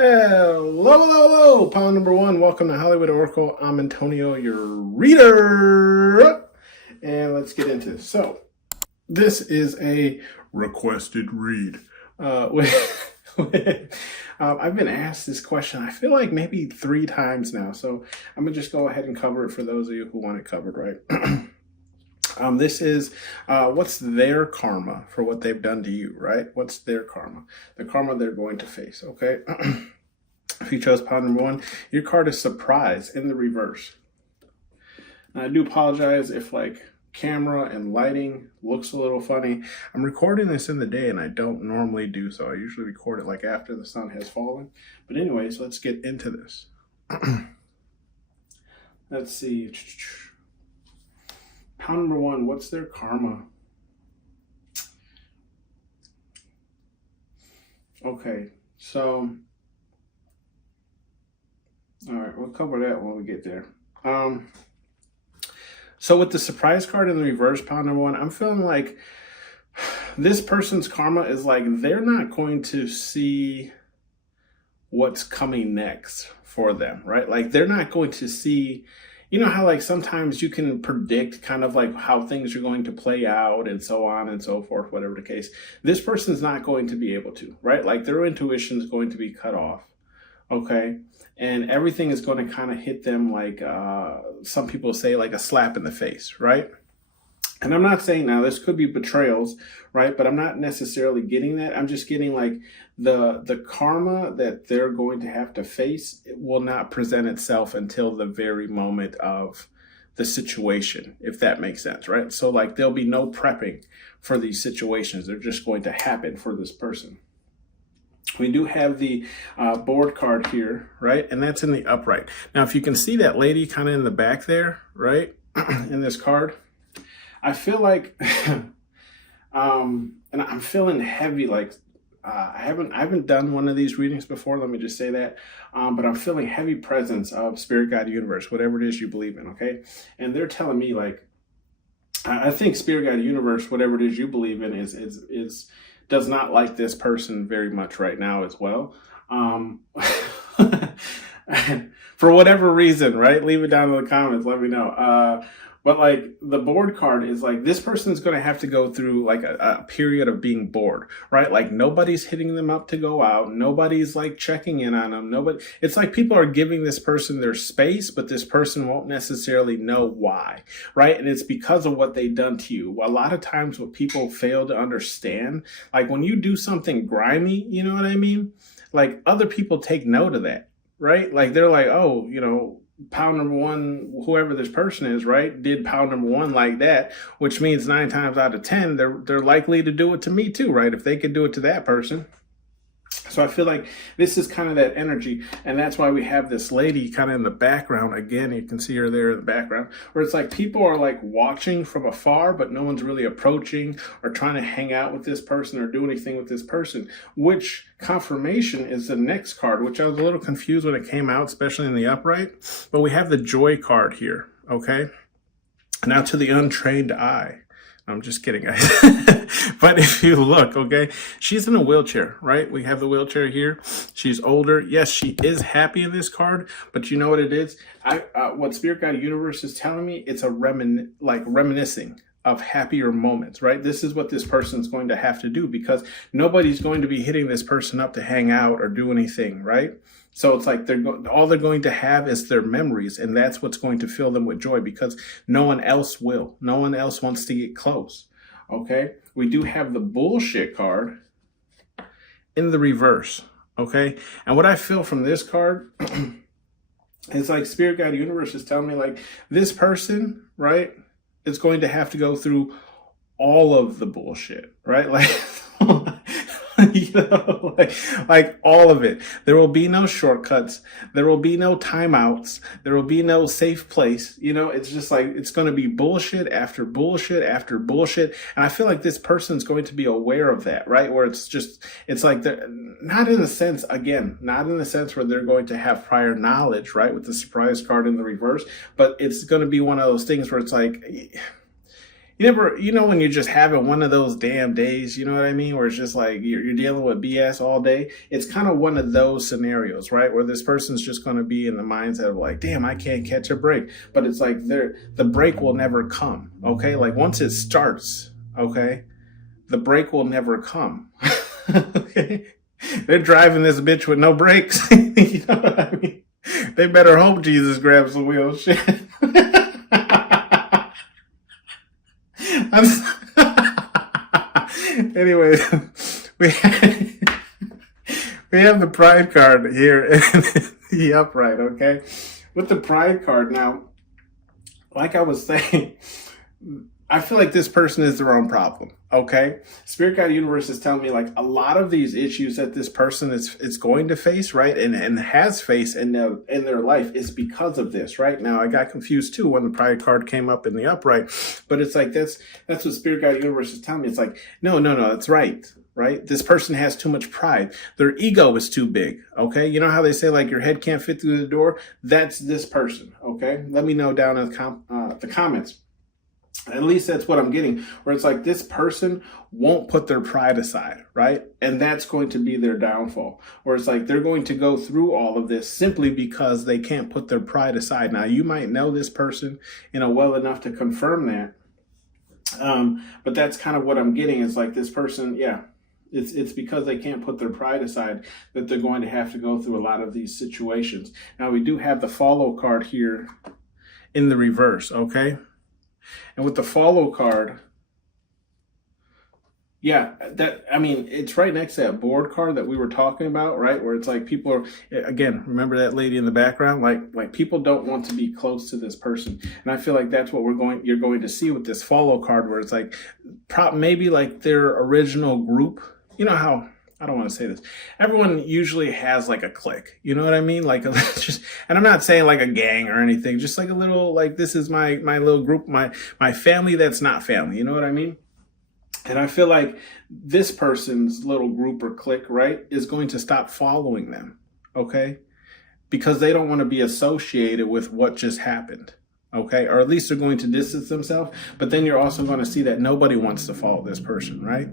Hello, pound number one. Welcome to Hollywood Oracle. I'm Antonio, your reader. And let's get into this. So, this is a requested read. I've been asked this question, I feel like maybe 3 times now. So, I'm going to just go ahead and cover it for those of you who want it covered, right? This is what's their karma for what they've done to you, right? What's their karma? The karma they're going to face, okay? If you chose pound number one, your card is surprise in the reverse. And I do apologize if like camera and lighting looks a little funny. I'm recording this in the day and I don't normally do so. I usually record it like after the sun has fallen. But anyways, let's get into this. Let's see. Pound number one, what's their karma? Okay, so, all right, we'll cover that when we get there. So with the surprise card in the reverse, pound number one, I'm feeling like this person's karma is like they're not going to see what's coming next for them, right? Like they're not going to see. You know how like sometimes you can predict kind of like how things are going to play out and so on and so forth, whatever the case. This person's not going to be able to, right? Like their intuition is going to be cut off, okay? And everything is going to kind of hit them like some people say like a slap in the face, right? And I'm not saying now this could be betrayals, right? But I'm not necessarily getting that. I'm just getting like the karma that they're going to have to face will not present itself until the very moment of the situation, if that makes sense, right? So like there'll be no prepping for these situations. They're just going to happen for this person. We do have the board card here, right? And that's in the upright. Now, if you can see that lady kind of in the back there, right? In this card, I feel like, and I'm feeling heavy, like I haven't done one of these readings before, let me just say that, but I'm feeling heavy presence of spirit, God, universe, whatever it is you believe in, okay? And they're telling me like, I think spirit, God, universe, whatever it is you believe in does not like this person very much right now as well. For whatever reason, right? Leave it down in the comments, let me know. But like the board card is like this person's going to have to go through like a period of being bored, right? Like nobody's hitting them up to go out. Nobody's like checking in on them. Nobody. It's like people are giving this person their space, but this person won't necessarily know why, right? And it's because of what they've done to you. A lot of times what people fail to understand, like when you do something grimy, you know what I mean? Like other people take note of that, right? Like they're like, oh, you know, pound number one, whoever this person is, right, did pound number one like that, which means 9 times out of 10, they're likely to do it to me too, right? If they could do it to that person. So I feel like this is kind of that energy. And that's why we have this lady kind of in the background. Again, you can see her there in the background, where it's like people are like watching from afar, but no one's really approaching or trying to hang out with this person or do anything with this person, which confirmation is the next card, which I was a little confused when it came out, especially in the upright. But we have the joy card here, okay? Now to the untrained eye. I'm just kidding, guys. But if you look, okay, she's in a wheelchair, right? We have the wheelchair here. She's older. Yes, she is happy in this card, but you know what it is? What Spirit Guide Universe is telling me, it's a reminiscing of happier moments, right? This is what this person's going to have to do because nobody's going to be hitting this person up to hang out or do anything, right? So it's like all they're going to have is their memories, and that's what's going to fill them with joy because no one else will. No one else wants to get close, okay? We do have the bullshit card in the reverse, okay? And what I feel from this card is like Spirit Guide Universe is telling me like this person, right, is going to have to go through all of the bullshit, right? Like, you know, like all of it. There will be no shortcuts. There will be no timeouts. There will be no safe place. You know, it's just like, it's going to be bullshit after bullshit after bullshit. And I feel like this person's going to be aware of that, right? Where it's just, it's like, not in a sense, again, not in the sense where they're going to have prior knowledge, right? With the surprise card in the reverse, but it's going to be one of those things where it's like, You never, when you're just having one of those damn days, you know what I mean? Where it's just like you're dealing with BS all day. It's kind of one of those scenarios, right? Where this person's just going to be in the mindset of like, damn, I can't catch a break. But it's like the break will never come. Okay. Like once it starts, okay, the break will never come. Okay. They're driving this bitch with no brakes. You know what I mean? They better hope Jesus grabs the wheel. Shit. Anyway, we have the pride card here in the upright, okay? With the pride card, now, like I was saying, I feel like this person is their own problem, okay? Spirit Guide Universe is telling me like a lot of these issues that this person is going to face, right? And has faced in their life is because of this, right? Now, I got confused too when the pride card came up in the upright, but it's like that's what Spirit Guide Universe is telling me. It's like, no, that's right. Right? This person has too much pride. Their ego is too big. Okay. You know how they say like your head can't fit through the door? That's this person. Okay. Let me know down in the comments. At least that's what I'm getting, where it's like this person won't put their pride aside, right? And that's going to be their downfall. Where it's like they're going to go through all of this simply because they can't put their pride aside. Now, you might know this person, well enough to confirm that. But that's kind of what I'm getting. It's like this person, yeah, it's because they can't put their pride aside that they're going to have to go through a lot of these situations. Now, we do have the follow card here in the reverse, okay? And with the follow card, yeah, it's right next to that board card that we were talking about, right? Where it's like people are, again, remember that lady in the background? Like people don't want to be close to this person. And I feel like that's what you're going to see with this follow card, where it's like maybe like their original group. You know how, I don't want to say this. Everyone usually has like a clique. You know what I mean? Like just, and I'm not saying like a gang or anything, just like a little, like this is my little group, my family that's not family. You know what I mean? And I feel like this person's little group or clique, right, is going to stop following them. Okay? Because they don't want to be associated with what just happened. Okay? Or at least they're going to distance themselves. But then you're also going to see that nobody wants to follow this person, right?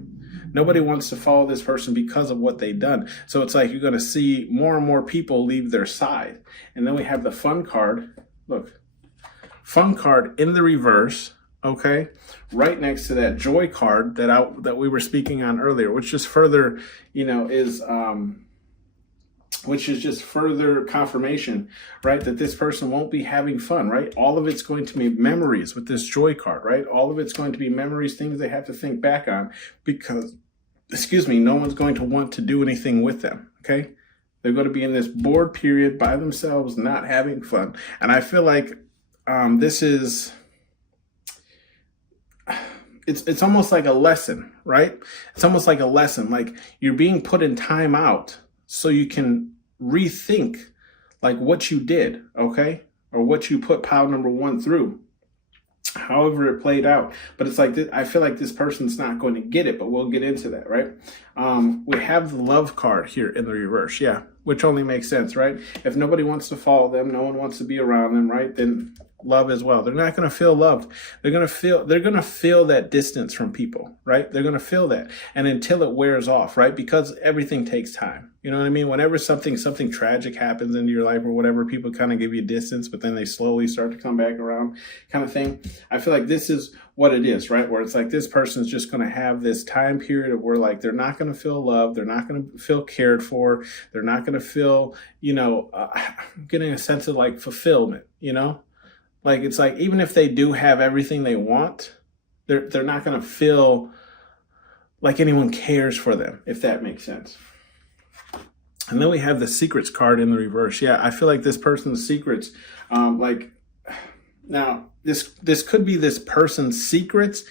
Nobody wants to follow this person because of what they've done. So it's like you're going to see more and more people leave their side. And then we have the fun card. Look, fun card in the reverse. Okay, right next to that joy card that we were speaking on earlier, which just further, which is just further confirmation, right, that this person won't be having fun, right? All of it's going to be memories with this joy card, right? All of it's going to be memories, things they have to think back on because, no one's going to want to do anything with them, okay? They're going to be in this bored period by themselves, not having fun. And I feel like this is... It's almost like a lesson, right? It's almost like a lesson, like you're being put in time out so you can rethink like what you did, okay? Or what you put pile number one through, however it played out. But it's like, I feel like this person's not going to get it, but we'll get into that, right? We have the love card here in the reverse, yeah, which only makes sense, right? If nobody wants to follow them, no one wants to be around them, right? Then love as well. They're not going to feel loved. They're going to feel that distance from people, right? They're going to feel that. And until it wears off, right? Because everything takes time. You know what I mean? Whenever something tragic happens into your life or whatever, people kind of give you distance, but then they slowly start to come back around kind of thing. I feel like this is what it is, right? Where it's like this person's just going to have this time period where like they're not going to feel loved. They're not going to feel cared for. They're not going to feel, getting a sense of like fulfillment, Like it's like even if they do have everything they want, they're not going to feel like anyone cares for them, if that makes sense. And then we have the secrets card in the reverse. Yeah, I feel like this person's secrets, now this could be this person's secrets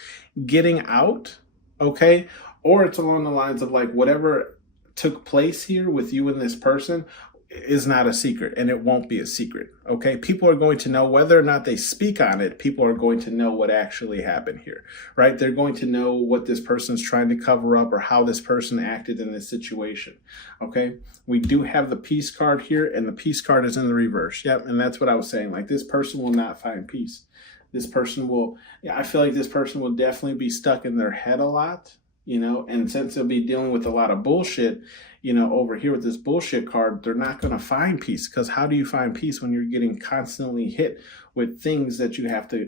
getting out, okay? Or it's along the lines of like whatever took place here with you and this person is not a secret, and it won't be a secret, okay? People are going to know whether or not they speak on it. People are going to know what actually happened here, right? They're going to know what this person's trying to cover up or how this person acted in this situation, okay? We do have the peace card here, and the peace card is in the reverse. Yep, and that's what I was saying. Like this person will not find peace. This person will, yeah, I feel like this person will definitely be stuck in their head a lot, and since they'll be dealing with a lot of bullshit, over here with this bullshit card, they're not going to find peace. Because how do you find peace when you're getting constantly hit with things that you have to,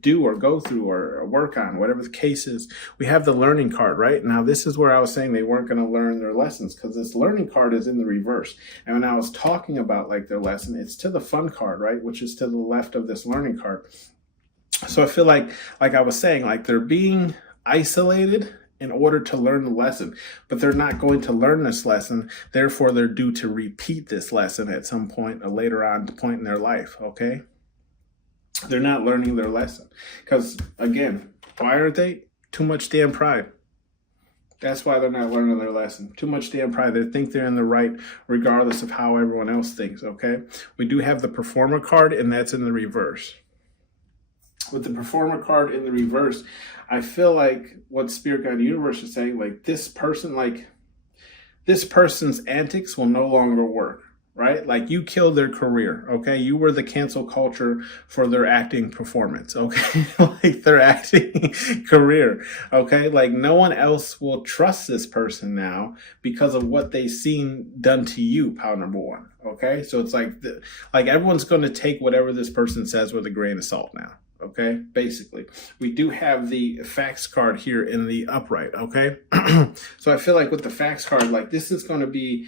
do or go through or work on, whatever the case is? We have the learning card, right? Now, this is where I was saying they weren't going to learn their lessons, because this learning card is in the reverse. And when I was talking about like their lesson, it's to the fun card, right? Which is to the left of this learning card. So I feel like I was saying, like they're being isolated in order to learn the lesson, but they're not going to learn this lesson. Therefore, they're due to repeat this lesson at some point or later on point in their life. Okay. They're not learning their lesson because, again, why aren't they? Too much damn pride. That's why they're not learning their lesson. Too much damn pride. They think they're in the right regardless of how everyone else thinks. Okay. We do have the performer card, and that's in the reverse. With the performer card in the reverse, I feel like what Spirit Guide Universe is saying, like this person's antics will no longer work, right? Like you killed their career, okay? You were the cancel culture for their acting performance, okay? Like their acting career, okay? Like no one else will trust this person now because of what they've seen done to you, pile number one, okay? So it's like everyone's going to take whatever this person says with a grain of salt now. Okay, basically, we do have the facts card here in the upright. Okay, so I feel like with the facts card, like this is going to be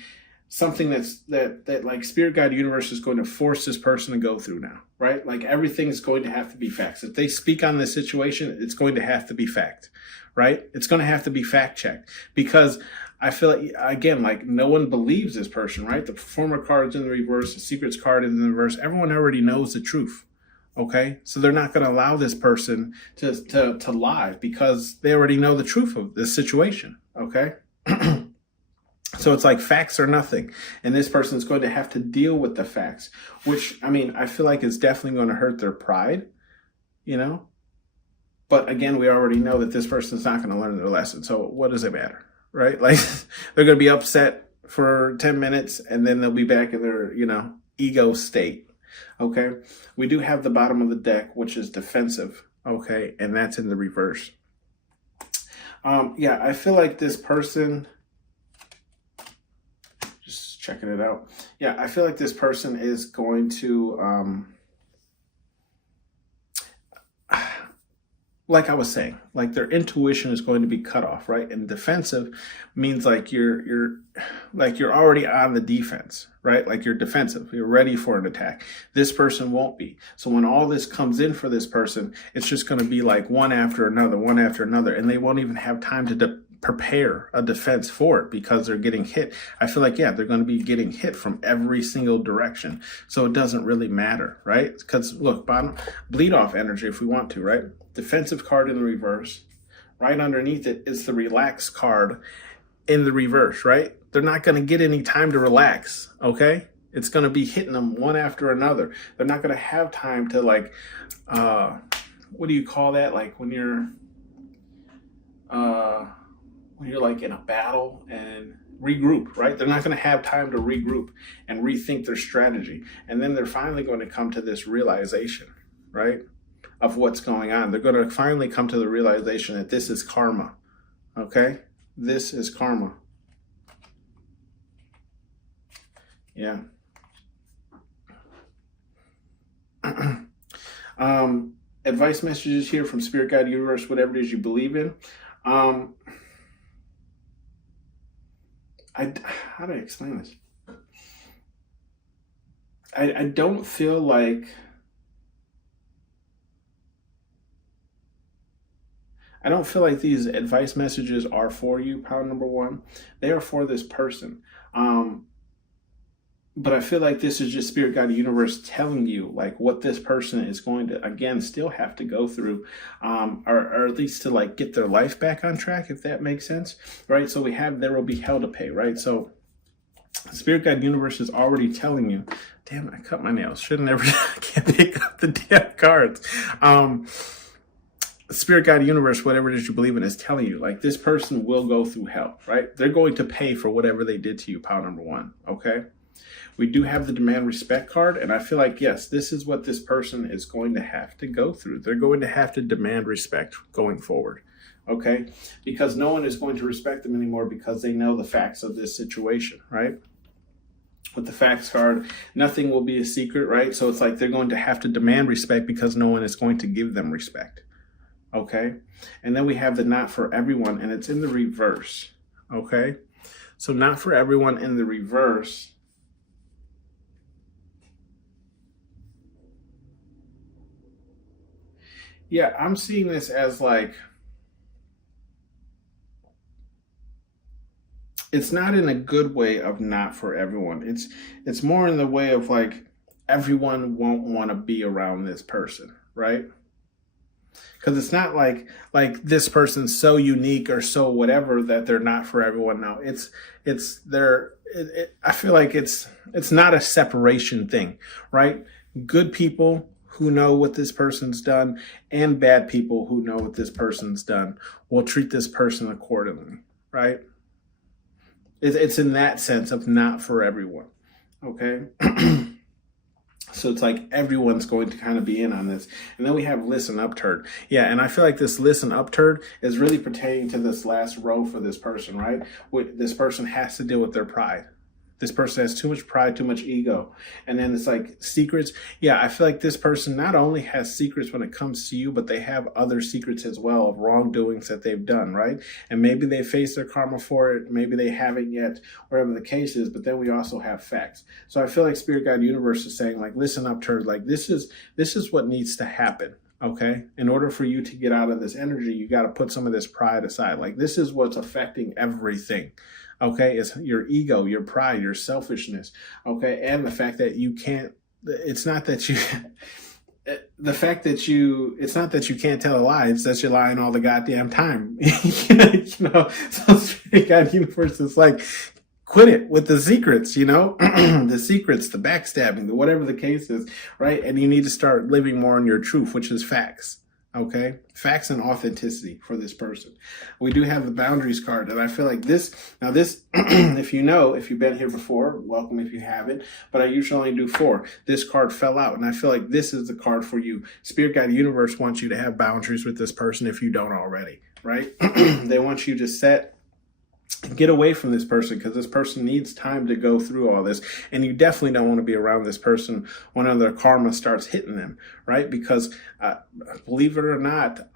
something that like Spirit Guide Universe is going to force this person to go through now, right? Like everything's going to have to be facts. If they speak on this situation, it's going to have to be fact, right? It's going to have to be fact checked because I feel like, again, like no one believes this person, right? The performer card's in the reverse, the secrets card is in the reverse. Everyone already knows the truth. Okay, so they're not going to allow this person to lie because they already know the truth of this situation. Okay, so it's like facts or nothing, and this person's going to have to deal with the facts, which I feel like is definitely going to hurt their pride, But again, we already know that this person's not going to learn their lesson. So what does it matter, right? Like they're going to be upset for 10 minutes, and then they'll be back in their ego state. Okay, we do have the bottom of the deck, which is defensive. Okay, and that's in the reverse. Yeah, I feel like this person, just checking it out. Yeah, I feel like this person is going to, like I was saying, like their intuition is going to be cut off, right? And defensive means like you're already on the defense, right? Like you're defensive, you're ready for an attack. This person won't be. So when all this comes in for this person, it's just going to be like one after another, and they won't even have time to prepare a defense for it because they're getting hit. I feel like, yeah, they're going to be getting hit from every single direction. So it doesn't really matter, right? Because look, bleed off energy if we want to, right? Defensive card in the reverse. Right underneath it is the relax card in the reverse, right? They're not going to get any time to relax, okay? It's going to be hitting them one after another. They're not going to have time to like, what do you call that? Like when you're like in a battle and regroup, right? They're not going to have time to regroup and rethink their strategy. And then they're finally going to come to this realization, right? Of what's going on. They're going to finally come to the realization that this is karma. Okay? This is karma. Yeah. Advice messages here from Spirit Guide Universe, whatever it is you believe in. How do I explain this? I don't feel like these advice messages are for you, pound number one. They are for this person. But I feel like this is just Spirit Guide Universe telling you like what this person is going to, again, still have to go through, or at least to like get their life back on track, if that makes sense, right? So we have, there will be hell to pay, right? So Spirit Guide Universe is already telling you, damn, I cut my nails. Shouldn't ever, I can't pick up the damn cards. Spirit Guide Universe, whatever it is you believe in, is telling you, like, this person will go through hell, right? They're going to pay for whatever they did to you, pile number one, okay? We do have the demand respect card, and I feel like, yes, this is what this person is going to have to go through. They're going to have to demand respect going forward, okay? Because no one is going to respect them anymore because they know the facts of this situation, right? With the facts card, nothing will be a secret, right? So it's like they're going to have to demand respect because no one is going to give them respect, okay? And then we have the not for everyone, and it's in the reverse, okay? So not for everyone in the reverse. Yeah, I'm seeing this as like, it's not in a good way of not for everyone. It's more in the way of like, everyone won't want to be around this person, right? Because it's not like this person's so unique or so whatever that they're not for everyone. No, it's they're I feel like it's not a separation thing, right? Good people who know what this person's done and bad people who know what this person's done will treat this person accordingly, right? It's in that sense of not for everyone, okay? So it's like everyone's going to kind of be in on this. And then we have listen up turd. Yeah, and I feel like this listen up turd is really pertaining to this last row for this person, right? This person has to deal with their pride. This person has too much pride, too much ego. And then it's like secrets. Yeah, I feel like this person not only has secrets when it comes to you, but they have other secrets as well of wrongdoings that they've done, right? And maybe they face their karma for it. Maybe they haven't yet, whatever the case is. But then we also have facts. So I feel like Spirit Guide Universe is saying, like, listen up, turd. Like, this is what needs to happen. Okay. In order for you to get out of this energy, you got to put some of this pride aside. Like, this is what's affecting everything. Okay, it's your ego, your pride, your selfishness. Okay, and the fact that you can't. It's not that you. The fact that it's not that you can't tell a lie. It's that you're lying all the goddamn time. So Spirit Guide Universe is like, quit it with the secrets, the secrets, the backstabbing, the whatever the case is, right? And you need to start living more in your truth, which is facts. Okay, facts and authenticity for this person. We do have the boundaries card, and I feel like this, if you've been here before, welcome if you haven't, but I usually only do 4. This card fell out, and I feel like this is the card for you. Spirit Guide Universe wants you to have boundaries with this person if you don't already, right? They want you to get away from this person because this person needs time to go through all this. And you definitely don't want to be around this person when their karma starts hitting them, right? Because believe it or not,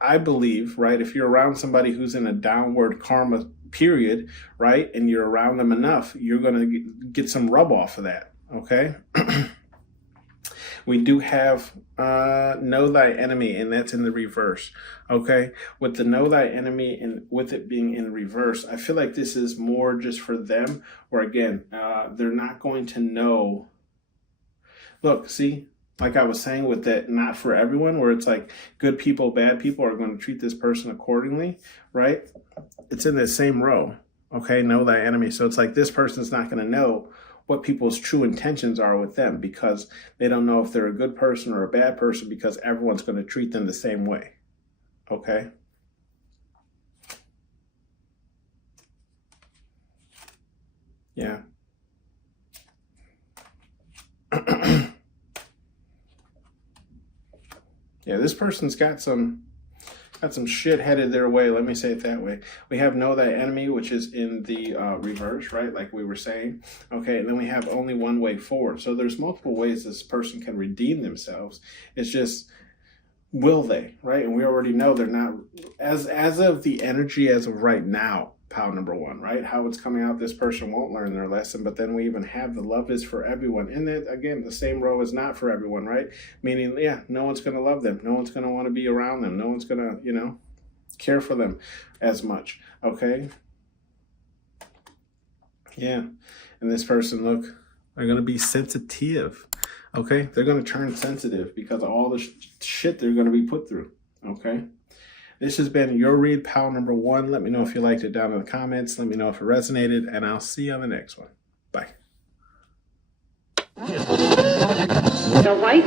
I believe, right, if you're around somebody who's in a downward karma period, right, and you're around them enough, you're going to get some rub off of that, okay? We do have know thy enemy, and that's in the reverse. Okay, with the know thy enemy and with it being in reverse, I feel like this is more just for them, or again, they're not going to know. Look, see, like I was saying with that, not for everyone, where it's like good people, bad people are going to treat this person accordingly, right? It's in the same row. Okay, know thy enemy. So it's like this person's not going to know what people's true intentions are with them because they don't know if they're a good person or a bad person because everyone's going to treat them the same way. Okay? Yeah. Yeah, this person's got some shit headed their way. Let me say it that way. We have know thy enemy, which is in the reverse, right? Like we were saying. Okay, and then we have only one way forward. So there's multiple ways this person can redeem themselves. It's just, will they, right? And we already know they're not, as of the energy as of right now, pile number 1, right? How it's coming out, this person won't learn their lesson, but then we even have the love is for everyone. And then again, the same row is not for everyone, right? Meaning, yeah, no one's going to love them. No one's going to want to be around them. No one's going to, care for them as much. Okay. Yeah. And this person, look, they're going to be sensitive. Okay. They're going to turn sensitive because of all the shit they're going to be put through. Okay. This has been your read, pal number 1. Let me know if you liked it down in the comments. Let me know if it resonated, and I'll see you on the next one. Bye. The white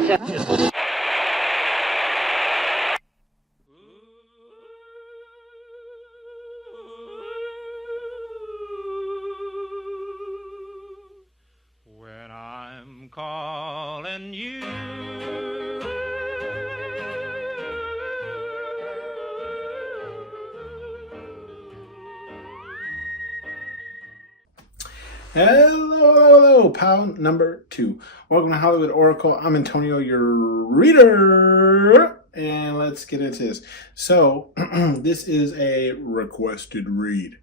loving you. Hello, pal number 2. Welcome to Hollywood Oracle. I'm Antonio, your reader. And let's get into this. So, this is a requested read.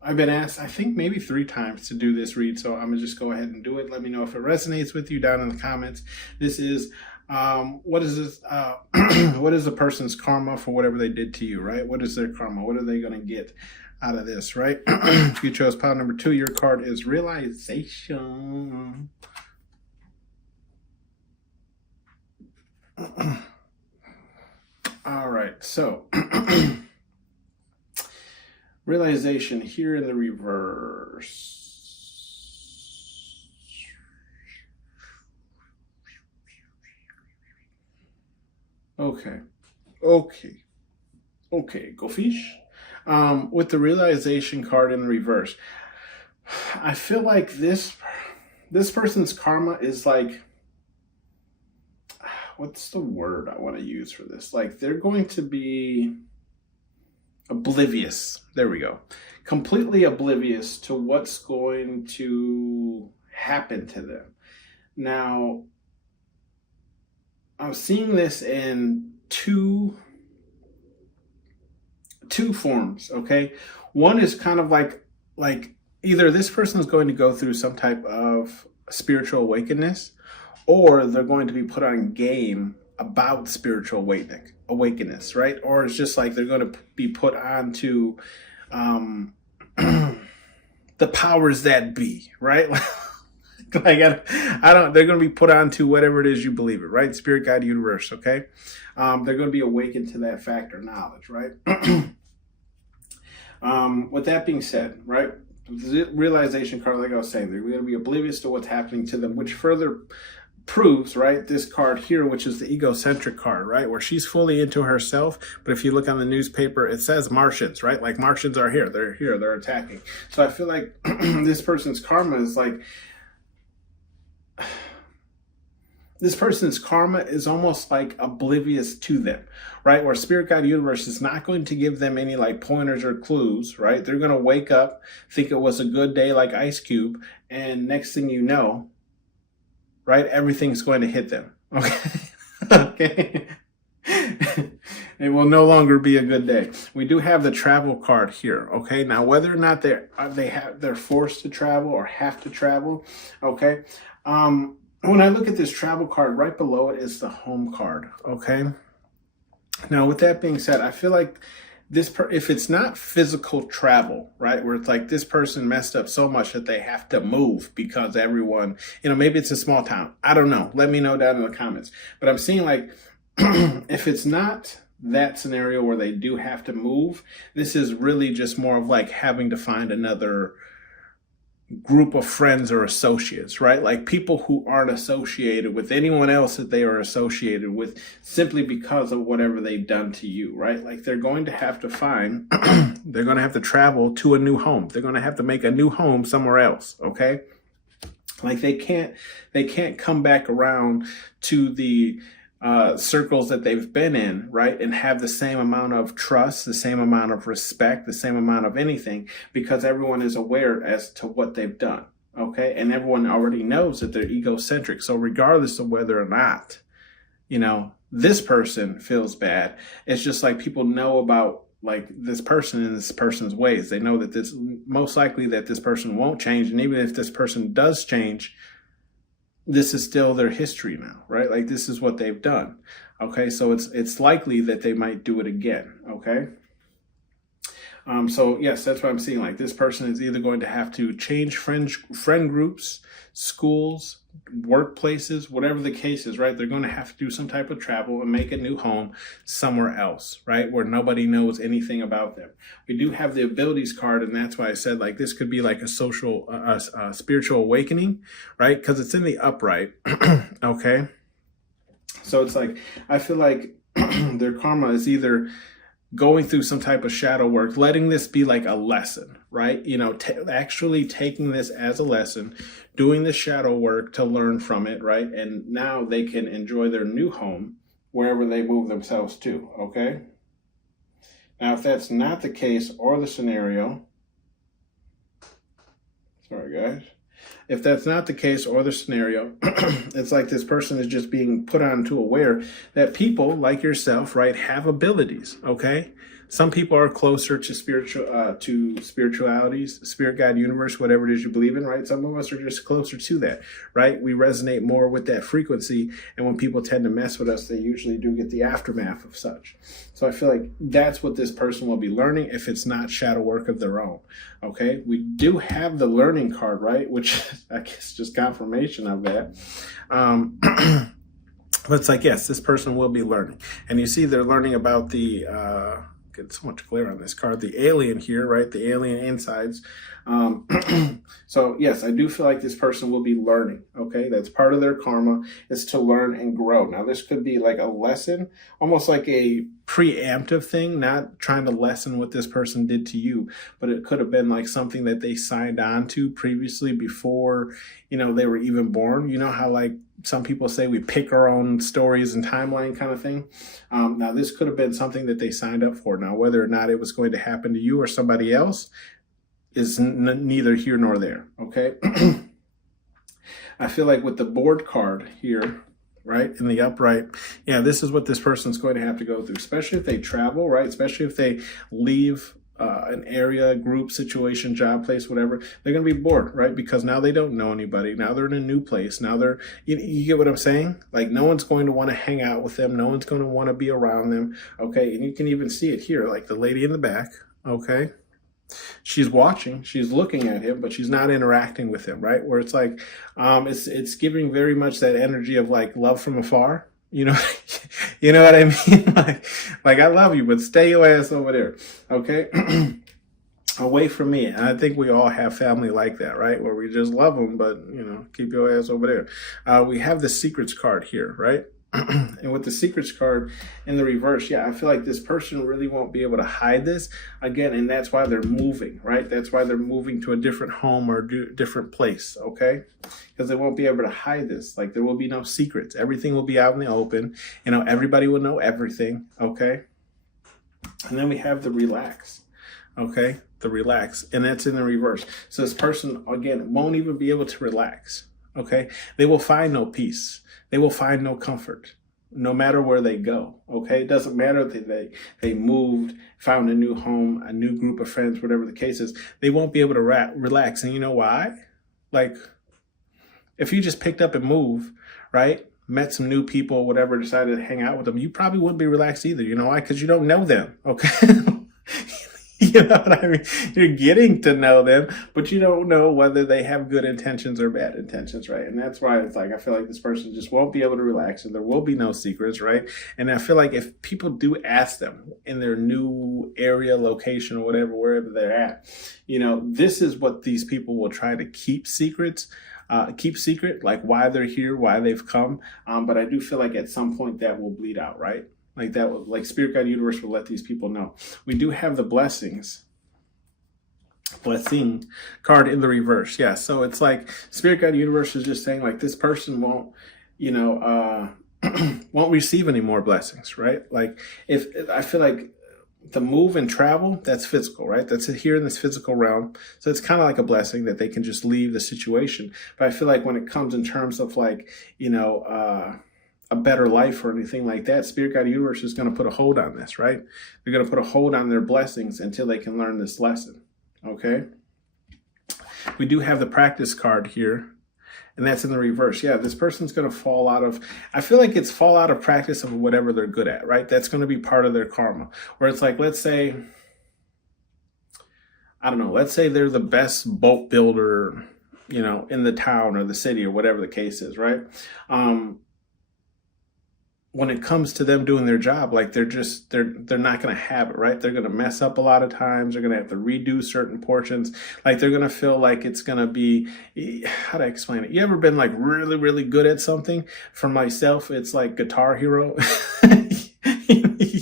I've been asked, I think maybe 3 times to do this read, so I'm going to just go ahead and do it. Let me know if it resonates with you down in the comments. This is, what is this? What is a person's karma for whatever they did to you, right? What is their karma? What are they going to get out of this, right? If you chose pile number 2, your card is realization. All right, so realization here in the reverse. Okay, go fish. With the realization card in the reverse, I feel like this person's karma is like, what's the word I want to use for this? Like, they're going to be oblivious. There we go. Completely oblivious to what's going to happen to them. Now, I'm seeing this in two forms, okay? One is kind of like either this person is going to go through some type of spiritual awakeness, or they're going to be put on game about spiritual awakeness, right? Or it's just like they're going to be put on to the powers that be, right? Like I don't. They're going to be put on to whatever it is you believe it, right? Spirit, God, universe, okay? They're going to be awakened to that factor knowledge, right? With that being said, right? The realization card, like I was saying, they're going to be oblivious to what's happening to them, which further proves, right, this card here, which is the egocentric card, right, where she's fully into herself. But if you look on the newspaper, it says Martians, right? Like, Martians are here, they're attacking. So I feel like this person's karma is like, this person's karma is almost like oblivious to them, right? Where Spirit, God, Universe is not going to give them any like pointers or clues, right? They're going to wake up, think it was a good day like Ice Cube, and next thing you know, right, everything's going to hit them, okay? Okay. It will no longer be a good day. We do have the travel card here, okay? Now, whether or not they're forced to travel or have to travel, okay? When I look at this travel card, right below it is the home card, okay? Now, with that being said, I feel like if it's not physical travel, right, where it's like this person messed up so much that they have to move because everyone, maybe it's a small town. I don't know. Let me know down in the comments. But I'm seeing like, if it's not that scenario where they do have to move, this is really just more of like having to find another group of friends or associates, right? Like people who aren't associated with anyone else that they are associated with simply because of whatever they've done to you, right? Like they're going to have to find, they're going to have to travel to a new home. They're going to have to make a new home somewhere else, okay? Like they can't come back around to the circles that they've been in, right, and have the same amount of trust, the same amount of respect, the same amount of anything, because everyone is aware as to what they've done, okay? And everyone already knows that they're egocentric. So regardless of whether or not, this person feels bad, it's just like people know about like this person and this person's ways. They know that this most likely that this person won't change, and even if this person does change, this is still their history now, right? Like this is what they've done. Okay, so it's likely that they might do it again. Okay. So yes, that's what I'm seeing. Like this person is either going to have to change friend groups, schools, workplaces, whatever the case is, right? They're going to have to do some type of travel and make a new home somewhere else, right? Where nobody knows anything about them. We do have the abilities card, and that's why I said like this could be like a spiritual awakening, right? Because it's in the upright. Okay. So it's like, I feel like their karma is either going through some type of shadow work, letting this be like a lesson, right? Actually taking this as a lesson, doing the shadow work to learn from it, right? And now they can enjoy their new home wherever they move themselves to, okay? Now, if that's not the case or the scenario, sorry guys, if that's not the case or the scenario, it's like this person is just being put on to aware that people like yourself, right, have abilities, okay? Some people are closer to spiritualities, spirit, God, universe, whatever it is you believe in, right? Some of us are just closer to that, right? We resonate more with that frequency, and when people tend to mess with us, they usually do get the aftermath of such. So I feel like that's what this person will be learning if it's not shadow work of their own, okay? We do have the learning card, right? Which I guess just confirmation of that. But it's like, yes, this person will be learning. And you see they're learning about the, get so much glare on this card, the alien here, right? The alien insides. So yes, I do feel like this person will be learning, okay? That's part of their karma, is to learn and grow. Now this could be like a lesson, almost like a preemptive thing, not trying to lessen what this person did to you, but it could have been like something that they signed on to previously before, they were even born. You know how like some people say we pick our own stories and timeline kind of thing. Now this could have been something that they signed up for. Now, whether or not it was going to happen to you or somebody else is neither here nor there, okay? I feel like with the board card here, right, in the upright, yeah, this is what this person's going to have to go through, especially if they travel, right? Especially if they leave an area, group, situation, job, place, whatever. They're going to be bored, right? Because now they don't know anybody. Now they're in a new place. Now you get what I'm saying? Like no one's going to want to hang out with them. No one's going to want to be around them, okay? And you can even see it here, like the lady in the back, okay? She's watching, she's looking at him, but she's not interacting with him, right? Where it's like, it's giving very much that energy of like love from afar, you know what I mean? like I love you, but stay your ass over there, okay? Away from me. And I think we all have family like that, right? Where we just love them, but keep your ass over there. We have the secrets card here, right? And with the secrets card in the reverse, yeah, I feel like this person really won't be able to hide this again, and that's why they're moving, right? That's why they're moving to a different home or different place, okay? Because they won't be able to hide this. Like there will be no secrets. Everything will be out in the open. Everybody will know everything, okay? And then we have the relax, okay? The relax, and that's in the reverse. So this person, again, won't even be able to relax, okay? They will find no peace. They will find no comfort, no matter where they go, okay? It doesn't matter that they moved, found a new home, a new group of friends, whatever the case is. They won't be able to relax. And you know why? Like, if you just picked up and moved, right, met some new people, whatever, decided to hang out with them, you probably wouldn't be relaxed either. You know why? Because you don't know them, okay? You know what I mean? You're getting to know them, but you don't know whether they have good intentions or bad intentions, right? And that's why it's like, I feel like this person just won't be able to relax, and there will be no secrets, right? And I feel like if people do ask them in their new area, location, or whatever, wherever they're at, this is what these people will try to keep secret, like why they're here, why they've come. But I do feel like at some point that will bleed out, right? Like that, like Spirit Guide Universe will let these people know. We do have the blessing card in the reverse. Yeah, so it's like Spirit Guide Universe is just saying like this person won't, won't receive any more blessings, right? Like if I feel like the move and travel, that's physical, right? That's here in this physical realm. So it's kind of like a blessing that they can just leave the situation. But I feel like when it comes in terms of like, a better life or anything like that, Spirit Guide Universe is going to put a hold on this, right? They're going to put a hold on their blessings until they can learn this lesson, okay? We do have the practice card here, and that's in the reverse. Yeah, this person's going to fall out of, I feel like it's fall out of practice of whatever they're good at, right? That's going to be part of their karma. Where it's like, let's say, I don't know, let's say they're the best boat builder, in the town or the city or whatever the case is, right? When it comes to them doing their job, like they're not going to have it, right? They're going to mess up a lot of times. They're going to have to redo certain portions. Like they're going to feel like it's going to be, how to explain it? You ever been like really, really good at something? For myself, it's like Guitar Hero.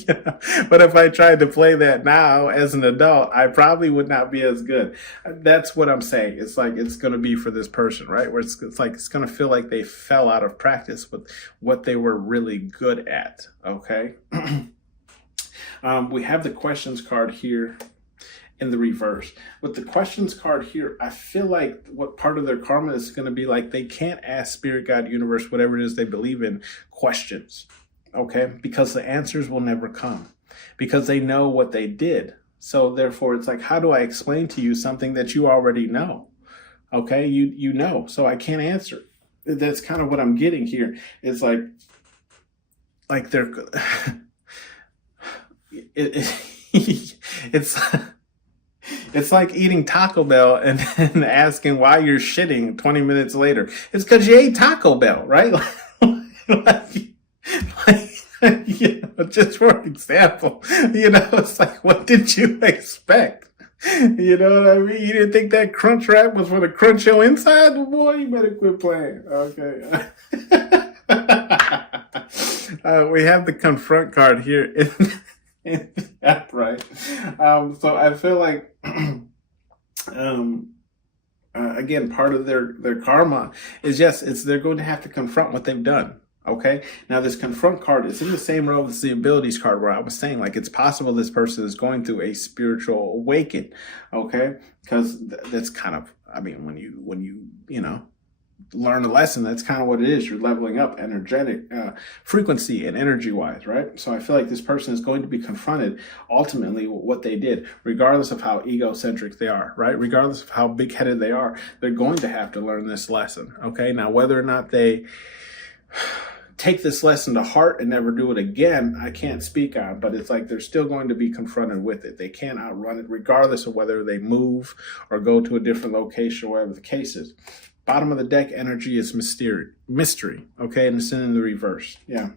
Yeah. But if I tried to play that now as an adult, I probably would not be as good. That's what I'm saying. It's like it's going to be for this person, right? Where it's like it's going to feel like they fell out of practice with what they were really good at. Okay. We have the questions card here in the reverse. With the questions card here, I feel like what part of their karma is going to be like they can't ask spirit, God, universe, whatever it is they believe in, questions, okay? Because the answers will never come because they know what they did. So therefore, it's like, how do I explain to you something that you already know? Okay, you know, so I can't answer. That's kind of what I'm getting here. It's like they're it's it's like eating Taco Bell and asking why you're shitting 20 minutes later. It's because you ate Taco Bell, right? You know, just for example, you know, it's like, what did you expect? You know what I mean? You didn't think that crunch wrap was for the crunch your inside? Well, boy, you better quit playing. Okay. We have the confront card here. Right. So I feel like, again, part of their karma is, yes, they're going to have to confront what they've done. Okay. Now this confront card is in the same row as the abilities card, where I was saying like it's possible this person is going through a spiritual awakening. Okay. Because that's kind of, I mean, when you learn a lesson, that's kind of what it is. You're leveling up energetic frequency and energy wise, right? So I feel like this person is going to be confronted ultimately with what they did, regardless of how egocentric they are, right? Regardless of how big headed they are, they're going to have to learn this lesson. Okay. Now, whether or not they take this lesson to heart and never do it again, I can't speak on, but it's like they're still going to be confronted with it. They can't outrun it, regardless of whether they move or go to a different location, whatever the case is. Bottom of the deck energy is mystery, okay? And it's in the reverse, yeah.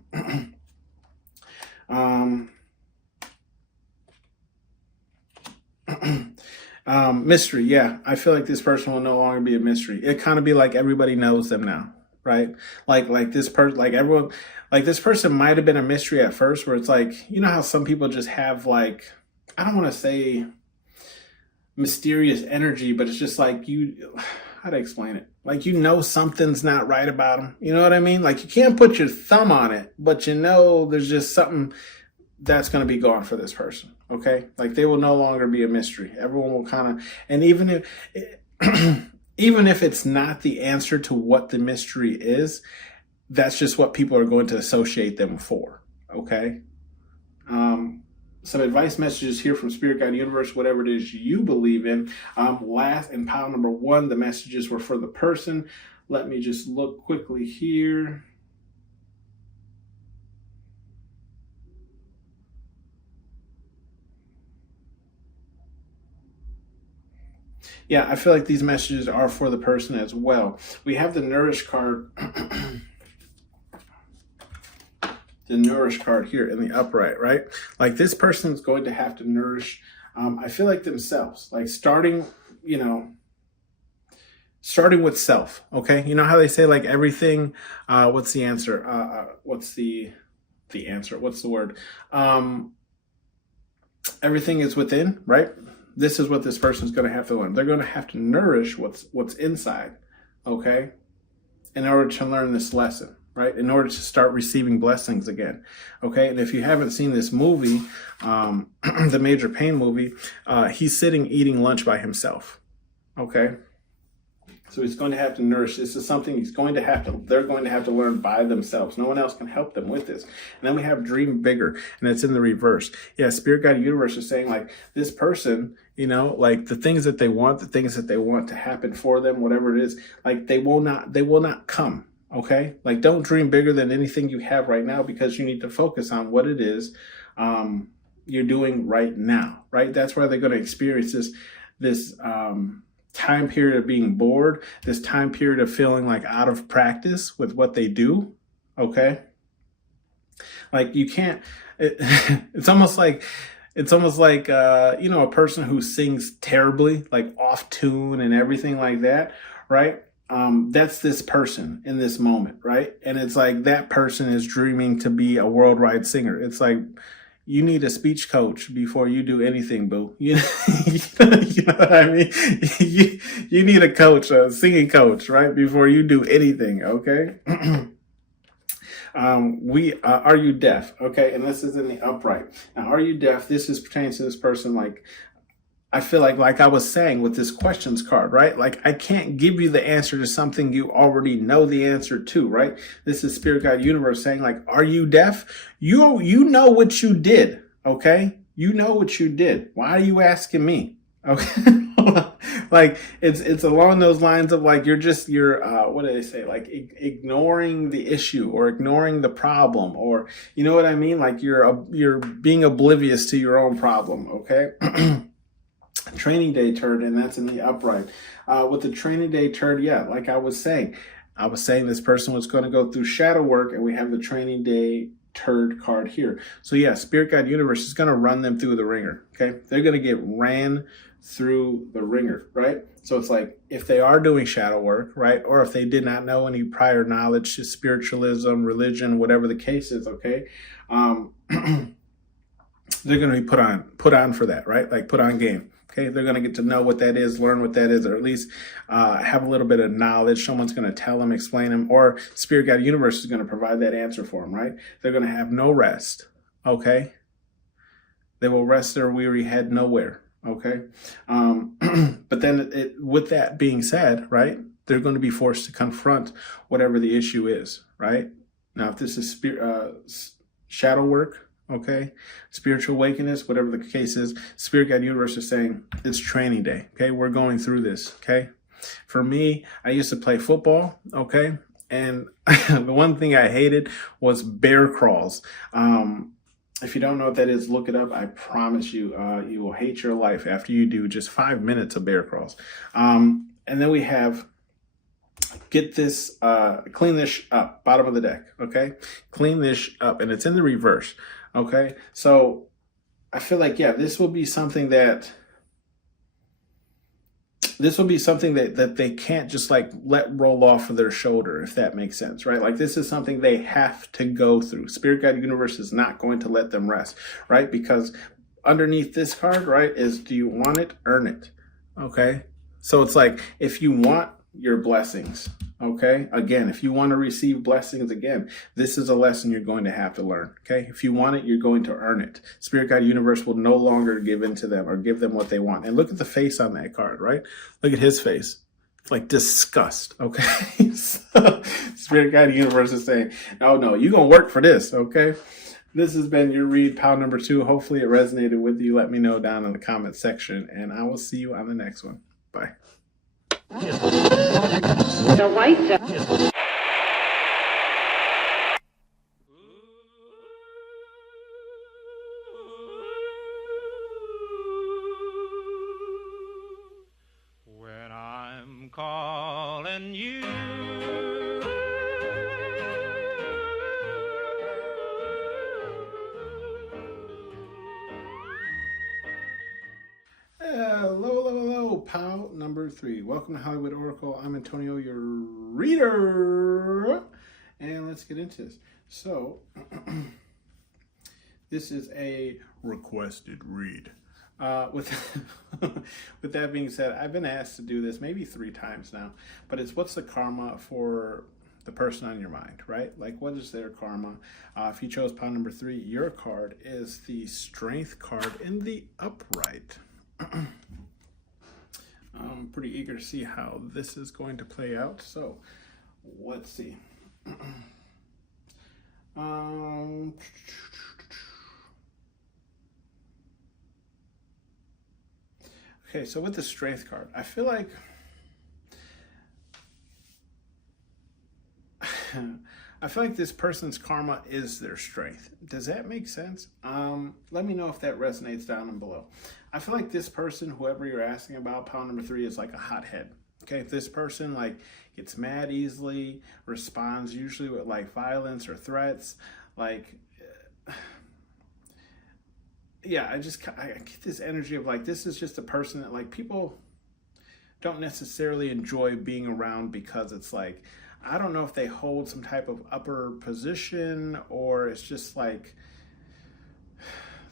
Mystery, yeah. I feel like this person will no longer be a mystery. It kind of be like everybody knows them now, right? Like this person, like everyone, like this person might have been a mystery at first, where it's like, you know how some people just have like, I don't want to say mysterious energy, but it's just like how to explain it? Like, you know, something's not right about them. You know what I mean? Like, you can't put your thumb on it, but you know, there's just something that's going to be gone for this person. Okay. Like, they will no longer be a mystery. Everyone will kind of, and even if it's not the answer to what the mystery is, that's just what people are going to associate them for. Okay. Some advice messages here from Spirit Guide Universe, whatever it is you believe in. Last in pile number 1, the messages were for the person. Let me just look quickly here. Yeah, I feel like these messages are for the person as well. We have the Nourish card. The Nourish card here in the upright, right? Like, this person's going to have to nourish, I feel like, themselves, like starting with self. Okay. You know how they say like everything, what's the answer? What's the answer? What's the word? Everything is within, right? This is what this person's going to have to learn. They're going to have to nourish what's inside. Okay. In order to learn this lesson. Right, in order to start receiving blessings again. Okay, and if you haven't seen this movie, the Major Pain movie, he's sitting eating lunch by himself. Okay, so he's going to have to nourish. This is something they're going to have to learn by themselves. No one else can help them with this. And then we have Dream Bigger, and it's in the reverse. Yeah, Spirit Guide Universe is saying like this person, you know, like the things that they want to happen for them, whatever it is, like they will not come. Okay, like don't dream bigger than anything you have right now, because you need to focus on what it is you're doing right now, right? That's where they're going to experience this time period of being bored, this time period of feeling like out of practice with what they do. Okay, like you can't. It's almost like you know, a person who sings terribly, like off tune and everything like that, right? That's this person in this moment, right? And it's like that person is dreaming to be a worldwide singer. It's like you need a speech coach before you do anything, boo. You know what I mean? You need a coach, a singing coach, right? Before you do anything, okay? Are you deaf? Okay, and this is in the upright. Now, are you deaf? This is pertains to this person. Like, I feel like I was saying with this questions card, right? Like, I can't give you the answer to something you already know the answer to, right? This is Spirit Guide Universe saying, like, are you deaf? You know what you did, okay? You know what you did. Why are you asking me? Okay. Like, it's along those lines of, like, you're what do they say? Like, ignoring the issue or ignoring the problem, or, you know what I mean? Like, you're being oblivious to your own problem, okay? Training day turd, and that's in the upright. With the training day turd, yeah, like I was saying this person was going to go through shadow work, and we have the training day turd card here. So yeah, Spirit Guide Universe is going to run them through the ringer, okay? They're going to get ran through the ringer, right? So it's like, if they are doing shadow work, right, or if they did not know any prior knowledge to spiritualism, religion, whatever the case is, okay, they're going to be put on for that, right? Like, put on game. Okay, they're going to get to know what that is, learn what that is, or at least have a little bit of knowledge. Someone's going to tell them, explain them, or Spirit Guide Universe is going to provide that answer for them, right? They're going to have no rest, okay? They will rest their weary head nowhere, okay? But then with that being said, right, they're going to be forced to confront whatever the issue is, right? Now, if this is shadow work, okay, spiritual awakeness, whatever the case is, Spirit Guide Universe is saying it's training day, okay? We're going through this, okay? For me, I used to play football, okay? And the one thing I hated was bear crawls. If you don't know what that is, look it up. I promise you, you will hate your life after you do just 5 minutes of bear crawls. And then we have clean this up, bottom of the deck, okay? Clean this up, and it's in the reverse. Okay, so I feel like, yeah, this will be something that they can't just like let roll off of their shoulder, if that makes sense, right? Like, this is something they have to go through. Spirit Guide Universe is not going to let them rest, right? Because underneath this card, right, is, do you want it? Earn it. Okay, so it's like, if you want your blessings, okay, again, if you want to receive blessings, again, this is a lesson you're going to have to learn, okay? If you want it, you're going to earn it. Spirit Guide Universe will no longer give in to them or give them what they want. And look at the face on that card, right? Look at his face. It's like disgust, okay? So Spirit Guide Universe is saying, no, you're going to work for this, okay? This has been your read, pile number 2. Hopefully it resonated with you. Let me know down in the comment section, and I will see you on the next one. Bye. The white dove. When I'm calling you, Hello, pal number 3. Welcome to Hollywood Oracle. I'm Antonio, your reader. And let's get into this. So, this is a requested read. With that being said, I've been asked to do this maybe 3 times now, but it's what's the karma for the person on your mind, right? Like, what is their karma? If you chose pile number 3, your card is the Strength card in the upright. I'm pretty eager to see how this is going to play out. So, let's see. Okay, so with the Strength card, I feel like this person's karma is their strength. Does that make sense? Let me know if that resonates down and below. I feel like this person, whoever you're asking about, pile number 3, is like a hothead. Okay, if this person like gets mad easily, responds usually with like violence or threats, like, yeah, I get this energy of like, this is just a person that like people don't necessarily enjoy being around, because it's like, I don't know if they hold some type of upper position, or it's just like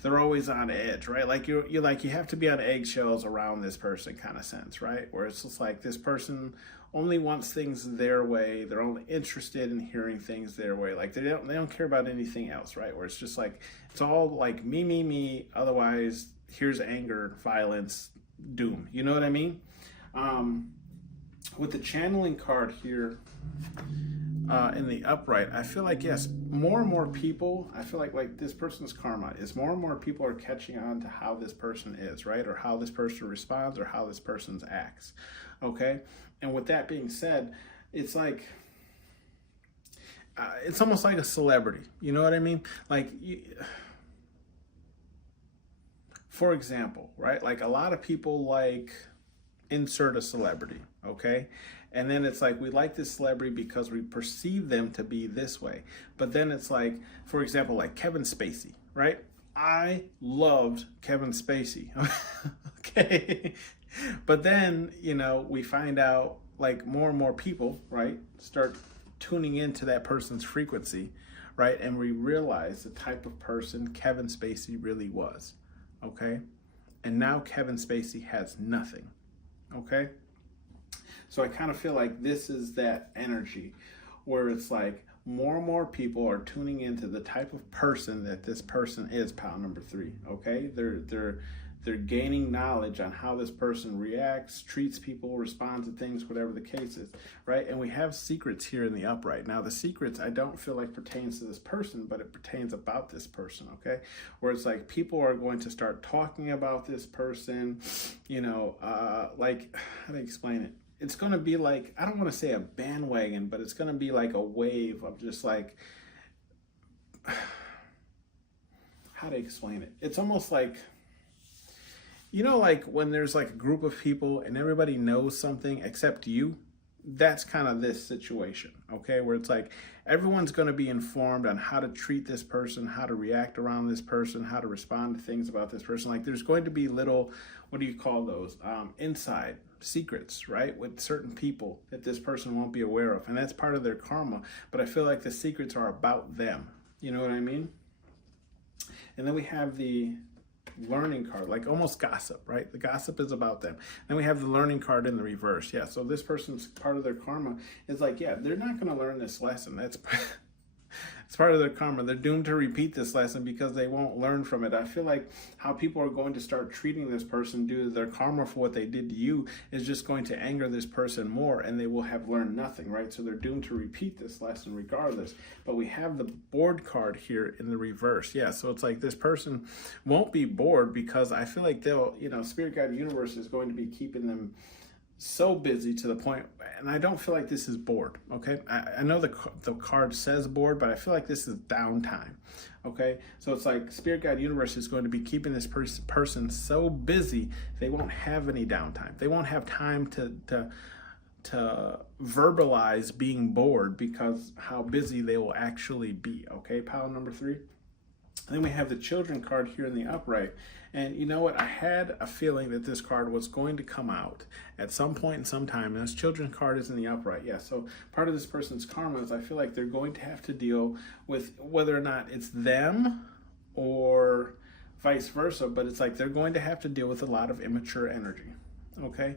they're always on edge, right? Like you like you have to be on eggshells around this person kind of sense, right? Where it's just like this person only wants things their way. They're only interested in hearing things their way. Like they don't care about anything else, right? Where it's just like it's all like me. Otherwise, here's anger, violence, doom. You know what I mean? With the channeling card here in the upright, I feel like yes, more and more people. I feel like this person's karma is more and more people are catching on to how this person is, right, or how this person responds, or how this person acts. Okay, and with that being said, it's like it's almost like a celebrity. You know what I mean? Like, for example, right? Like a lot of people like insert a celebrity, okay? And then it's like we like this celebrity because we perceive them to be this way. But then it's like, for example, like Kevin Spacey, right? I loved Kevin Spacey, okay? But then, we find out like more and more people, right, start tuning into that person's frequency, right? And we realize the type of person Kevin Spacey really was, okay? And now Kevin Spacey has nothing, okay? So I kind of feel like this is that energy where it's like more and more people are tuning into the type of person that this person is, pile number 3, okay? They're gaining knowledge on how this person reacts, treats people, responds to things, whatever the case is, right? And we have secrets here in the upright. Now, the secrets I don't feel like pertains to this person, but it pertains about this person, okay? Where it's like people are going to start talking about this person, like, how do I explain it? It's going to be like, I don't want to say a bandwagon, but it's going to be like a wave of just like, how to explain it? It's almost like, like when there's like a group of people and everybody knows something except you, that's kind of this situation, okay? Where it's like everyone's going to be informed on how to treat this person, how to react around this person, how to respond to things about this person. Like there's going to be little, what do you call those? Inside secrets, right? With certain people that this person won't be aware of. And that's part of their karma. But I feel like the secrets are about them. You know what I mean? And then we have the learning card, like almost gossip, right? The gossip is about them. Then we have the learning card in the reverse. Yeah, so this person's part of their karma is like, yeah, they're not going to learn this lesson. That's it's part of their karma. They're doomed to repeat this lesson because they won't learn from it. I feel like how people are going to start treating this person due to their karma for what they did to you is just going to anger this person more, and they will have learned nothing, right? So they're doomed to repeat this lesson regardless. But we have the bored card here in the reverse. Yeah, so it's like this person won't be bored because I feel like they'll, Spirit Guide Universe is going to be keeping them so busy to the point, and I don't feel like this is bored, okay? I know the card says bored, but I feel like this is downtime, okay? So it's like Spirit Guide Universe is going to be keeping this person so busy they won't have any downtime. They won't have time to verbalize being bored because how busy they will actually be, okay? Pile number 3. And then we have the children card here in the upright. And you know what? I had a feeling that this card was going to come out at some point in some time. And this children card is in the upright. Yeah, so part of this person's karma is I feel like they're going to have to deal with whether or not it's them or vice versa. But it's like they're going to have to deal with a lot of immature energy, okay?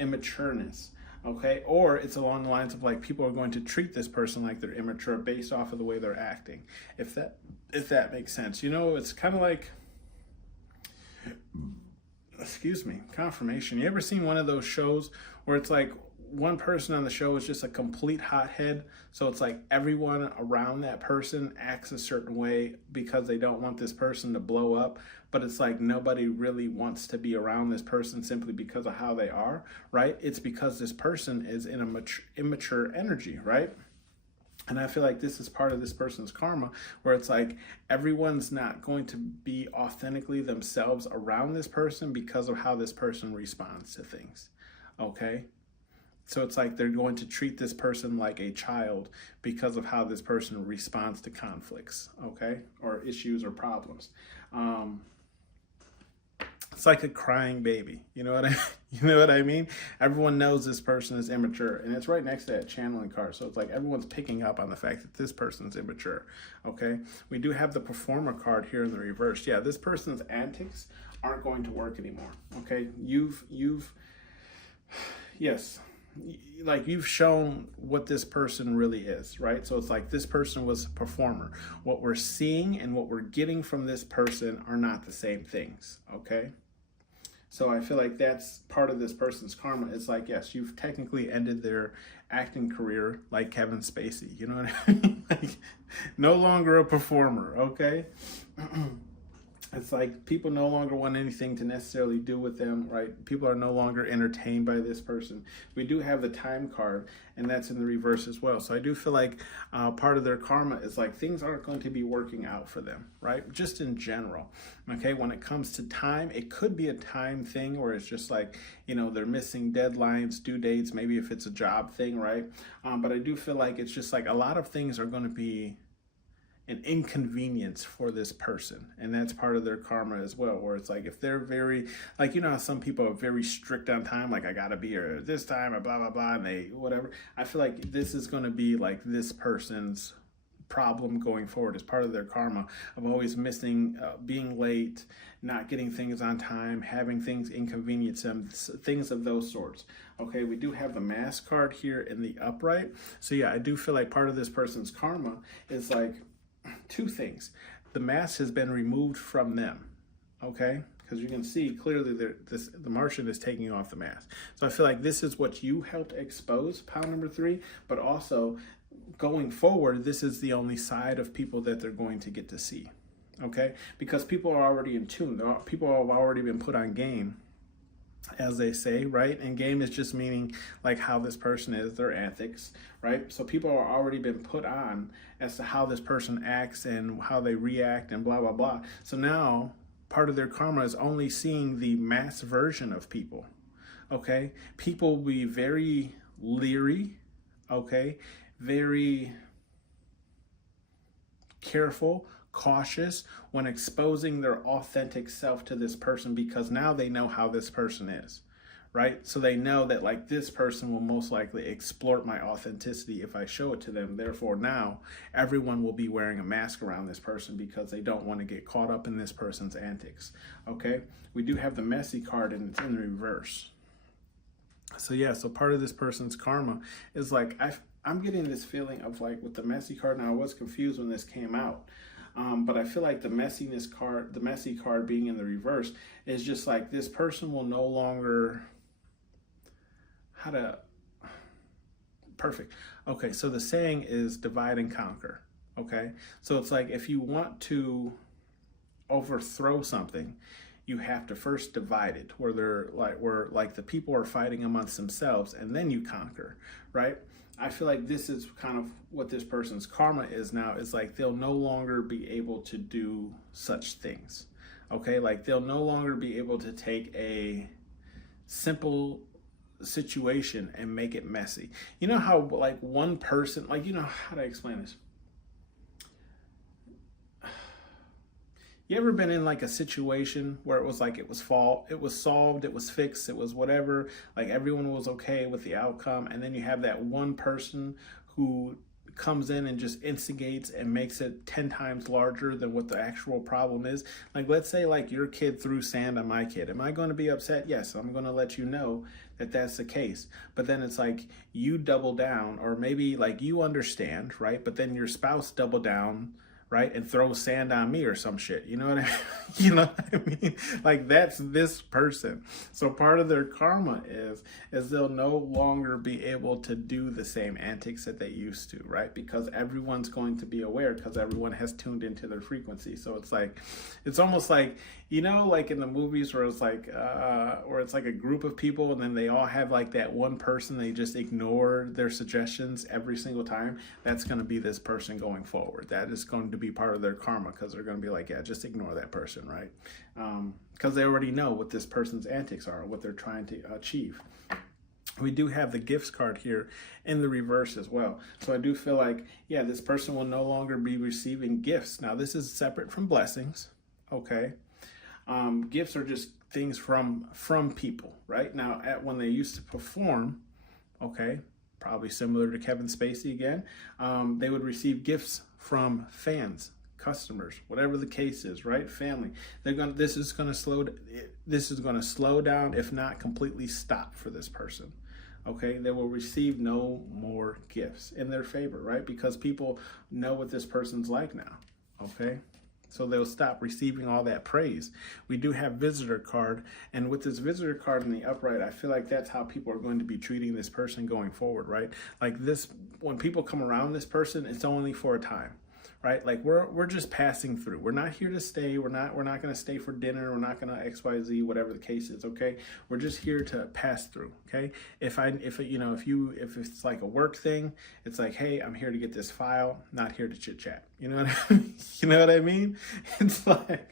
Immatureness. Okay, or it's along the lines of like people are going to treat this person like they're immature based off of the way they're acting. If that makes sense. It's kind of like, confirmation. You ever seen one of those shows where it's like one person on the show is just a complete hothead, so it's like everyone around that person acts a certain way because they don't want this person to blow up, but it's like nobody really wants to be around this person simply because of how they are, right? It's because this person is in a immature energy, right? And I feel like this is part of this person's karma where it's like everyone's not going to be authentically themselves around this person because of how this person responds to things, okay? So it's like they're going to treat this person like a child because of how this person responds to conflicts, okay? Or issues or problems. It's like a crying baby. You know what I you know what I mean? Everyone knows this person is immature, and it's right next to that channeling card. So it's like everyone's picking up on the fact that this person's immature. Okay? We do have the performer card here in the reverse. Yeah, this person's antics aren't going to work anymore. Okay? Yes, like you've shown what this person really is, right? So it's like this person was a performer. What we're seeing and what we're getting from this person are not the same things, okay? So I feel like that's part of this person's karma. It's like, yes, you've technically ended their acting career like Kevin Spacey, you know what I mean? Like, no longer a performer, okay? It's like people no longer want anything to necessarily do with them, right? People are no longer entertained by this person. We do have the time card, and that's in the reverse as well. So I do feel like part of their karma is like things aren't going to be working out for them, right? Just in general, okay? When it comes to time, it could be a time thing where it's just like, you know, they're missing deadlines, due dates, maybe if it's a job thing, right? But I do feel like it's just like a lot of things are going to be an inconvenience for this person, and that's part of their karma as well, where it's like if they're very, like, you know how some people are very strict on time, like I gotta be here at this time or blah blah blah, and they whatever. I feel like this is going to be like this person's problem going forward as part of their karma of always missing, being late, not getting things on time, having things inconvenience them, things of those sorts. Okay, we do have the mass card here in the upright. So yeah, I do feel like part of this person's karma is like two things. The mask has been removed from them, okay? Because you can see clearly the Martian is taking off the mask. So I feel like this is what you helped expose, pile number 3, but also going forward, this is the only side of people that they're going to get to see, okay? Because people are already in tune. People have already been put on game, as they say, right? And game is just meaning like how this person is, their ethics, right? So people are already been put on as to how this person acts and how they react and blah, blah, blah. So now part of their karma is only seeing the mass version of people, okay? People will be very leery, okay? Very careful, cautious when exposing their authentic self to this person, because now they know how this person is, right? So they know that like this person will most likely exploit my authenticity if I show it to them. Therefore now everyone will be wearing a mask around this person because they don't want to get caught up in this person's antics. Okay, we do have the messy card and it's in the reverse. So yeah, so part of this person's karma is like I'm getting this feeling of like with the messy card. Now I was confused when this came out. But I feel like the messy card being in the reverse is just like this person will no longer, perfect. Okay, so the saying is divide and conquer. Okay, so it's like if you want to overthrow something, you have to first divide it where the people are fighting amongst themselves, and then you conquer, right? I feel like this is kind of what this person's karma is now. It's like they'll no longer be able to do such things. Okay, like they'll no longer be able to take a simple situation and make it messy. You know how like one person, like, you know, how do I explain this? You ever been in like a situation where it was like it was solved, it was fixed, it was whatever, like everyone was okay with the outcome, and then you have that one person who comes in and just instigates and makes it 10 times larger than what the actual problem is? Like, let's say like your kid threw sand on my kid. Am I going to be upset? Yes, I'm going to let you know that that's the case. But then it's like you double down, or maybe like you understand, right? But then your spouse double down, right, and throw sand on me or some shit. You know what I mean? You know what I mean? Like that's this person. So part of their karma is they'll no longer be able to do the same antics that they used to, right? Because everyone's going to be aware, because everyone has tuned into their frequency. So it's like, it's almost like, you know, like in the movies where it's like a group of people and then they all have like that one person, they just ignore their suggestions every single time. That's going to be this person going forward. That is going to be part of their karma, because they're going to be like, yeah, just ignore that person, right? Because they already know what this person's antics are, what they're trying to achieve. We do have the gifts card here in the reverse as well. So I do feel like, yeah, this person will no longer be receiving gifts. Now this is separate from blessings, okay? Gifts are just things from people, right? Now, when they used to perform, okay, probably similar to Kevin Spacey again, they would receive gifts from fans, customers, whatever the case is, right? Family. This is going to slow down, if not completely stop, for this person. Okay, they will receive no more gifts in their favor, right? Because people know what this person's like now. Okay, so they'll stop receiving all that praise. We do have visitor card, and with this visitor card in the upright, I feel like that's how people are going to be treating this person going forward, right? Like this, when people come around this person, it's only for a time, right? Like we're just passing through. We're not here to stay. We're not going to stay for dinner. We're not going to XYZ, whatever the case is. Okay, we're just here to pass through. Okay, if it's like a work thing, it's like, hey, I'm here to get this file, not here to chit chat. You know what I mean? You know what I mean? It's like